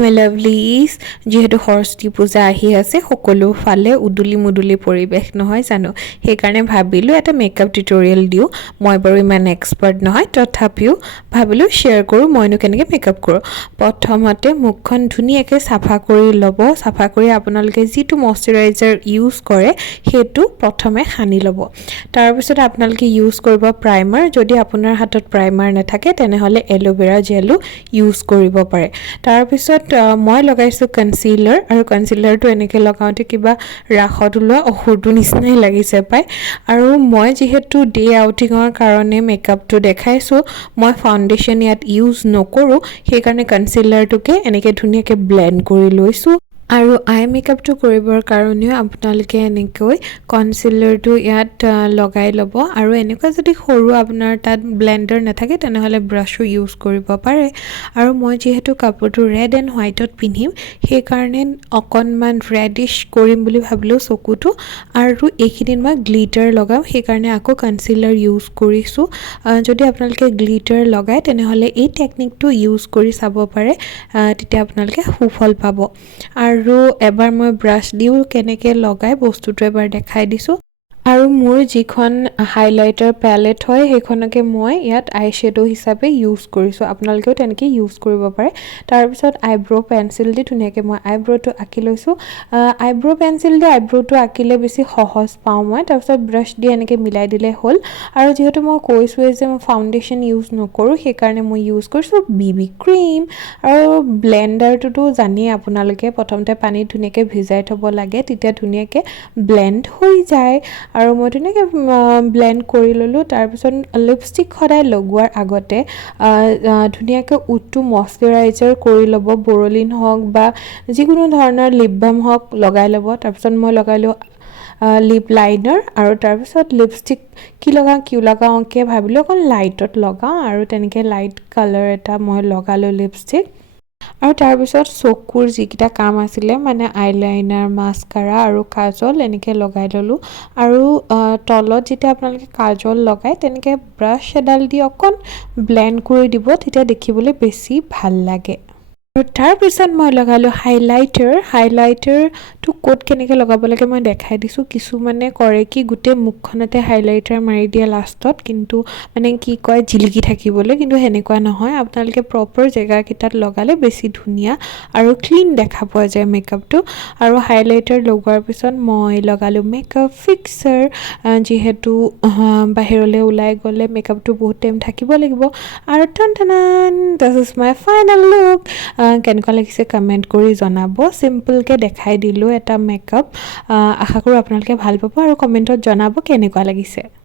মাই লাভলিজ যেহেতু সৰস্বতী পূজা আহি আছে সকলো ফালে উদুলি মুদুলি পৰিৱেশ নহয় জানো সেইকাৰণে ভাবিলোঁ এটা মেকআপ টিউটৰিয়েল দিওঁ মই বাৰু ইমান এক্সপাৰ্ট নহয় তথাপিও ভাবিলোঁ শ্বেয়াৰ কৰোঁ মইনো কেনেকৈ মেকআপ কৰোঁ প্ৰথমতে মুখখন ধুনীয়াকৈ চাফা কৰি ল'ব চাফা কৰি আপোনালোকে যিটো মইশ্চাৰাইজাৰ ইউজ কৰে সেইটো প্ৰথমে সানি ল'ব তাৰপিছত আপোনালোকে ইউজ কৰিব প্ৰাইমাৰ যদি আপোনাৰ হাতত প্ৰাইমাৰ নাথাকে তেনেহ'লে এল'ভেৰা জেলো ইউজ কৰিব পাৰে তাৰপিছত মই লগাইছোঁ কনচিলাৰ আৰু কনচিলাৰটো এনেকৈ লগাওঁতে কিবা ৰাসত ওলোৱা অসুৰটো নিচিনাই লাগিছে পাই আৰু মই যিহেতু ডে আউটিঙৰ কাৰণে মেকআপটো দেখাইছোঁ মই ফাউণ্ডেশ্যন ইয়াত ইউজ নকৰোঁ সেইকাৰণে কনচিলাৰটোকে এনেকৈ ধুনীয়াকৈ ব্লেণ্ড কৰি লৈছোঁ আৰু আই মেকআপটো কৰিবৰ কাৰণেও আপোনালোকে এনেকৈ কনচিলাৰটো ইয়াত লগাই ল'ব আৰু এনেকুৱা যদি সৰু আপোনাৰ তাত ব্লেণ্ডাৰ নাথাকে তেনেহ'লে ব্ৰাছো ইউজ কৰিব পাৰে আৰু মই যিহেতু কাপোৰটো ৰেড এণ্ড হোৱাইটত পিন্ধিম সেইকাৰণে অকণমান ৰেডিছ কৰিম বুলি ভাবিলোঁ চকুটো আৰু এইখিনিত মই গ্লিটাৰ লগাম সেইকাৰণে আকৌ কনচিলাৰ ইউজ কৰিছোঁ যদি আপোনালোকে গ্লিটাৰ লগায় তেনেহ'লে এই টেকনিকটো ইউজ কৰি চাব পাৰে তেতিয়া আপোনালোকে সুফল পাব আৰু এবাৰ মই ব্ৰাছ দিও কেনেকৈ লগাই বস্তুটো এবাৰ দেখাই দিছোঁ আৰু মোৰ যিখন হাইলাইটাৰ পেলেট হয় সেইখনকে মই ইয়াত আই শ্বেডো হিচাপে ইউজ কৰিছোঁ আপোনালোকেও তেনেকৈ ইউজ কৰিব পাৰে তাৰপিছত আইব্ৰ' পেঞ্চিল দি ধুনীয়াকৈ মই আইব্ৰ'টো আঁকি লৈছোঁ আইব্ৰ' পেঞ্চিল দি আইব্ৰ'টো আঁকিলে বেছি সহজ পাওঁ মই তাৰপিছত ব্ৰাছ দি এনেকৈ মিলাই দিলে হ'ল আৰু যিহেতু মই কৈছোঁৱে যে মই ফাউণ্ডেশ্যন ইউজ নকৰোঁ সেইকাৰণে মই ইউজ কৰিছোঁ BB ক্ৰীম আৰু ব্লেণ্ডাৰটোতো জানেই আপোনালোকে প্ৰথমতে পানীত ধুনীয়াকৈ ভিজাই থ'ব লাগে তেতিয়া ধুনীয়াকৈ ব্লেণ্ড হৈ যায় আৰু মই ধুনীয়াকৈ ব্লেণ্ড কৰি ল'লোঁ তাৰপিছত লিপষ্টিক সদায় লগোৱাৰ আগতে ধুনীয়াকৈ উঠটো মইশ্চাৰাইজাৰ কৰি ল'ব বৰলিন হওক বা যিকোনো ধৰণৰ লিপ বাম হওক লগাই ল'ব তাৰপিছত মই লগালোঁ লিপ লাইনাৰ আৰু তাৰপিছত লিপষ্টিক কি লগাওঁকৈ ভাবিলোঁ অকণ লাইটত লগাওঁ আৰু তেনেকৈ লাইট কালাৰ এটা মই লগালোঁ লিপষ্টিক আৰু তাৰপিছত চকুৰ যিকেইটা কাম আছিলে মানে আইলাইনাৰ মাস্কাৰা আৰু কাজল এনেকৈ লগাই ল'লোঁ আৰু তলত যেতিয়া আপোনালোকে কাজল লগায় তেনেকৈ ব্ৰাছ এডাল দি অকণ ব্লেণ্ড কৰি দিব তেতিয়া দেখিবলৈ বেছি ভাল লাগে আৰু তাৰপিছত মই লগালোঁ হাইলাইটাৰটো ক'ত কেনেকৈ লগাব লাগে মই দেখাই দিছোঁ কিছুমানে কৰে কি গোটেই মুখখনতে হাইলাইটাৰ মাৰি দিয়ে লাষ্টত কিন্তু মানে কি কয় জিলিকি থাকিবলৈ কিন্তু সেনেকুৱা নহয় আপোনালোকে প্ৰপাৰ জেগাকেইটাত লগালে বেছি ধুনীয়া আৰু ক্লিন দেখা পোৱা যায় মেকআপটো আৰু হাইলাইটাৰ লগোৱাৰ পিছত মই লগালোঁ মেকআপ ফিক্সাৰ যিহেতু বাহিৰলৈ ওলাই গ'লে মেকআপটো বহুত টাইম থাকিব লাগিব আৰু this is my final look কেনেকুৱা লাগিছে কমেণ্ট কৰি জনাব চিম্পলকৈ দেখাই দিলোঁ এটা মেকআপ আশা কৰোঁ আপোনালোকে ভাল পাব আৰু কমেণ্টত জনাব কেনেকুৱা লাগিছে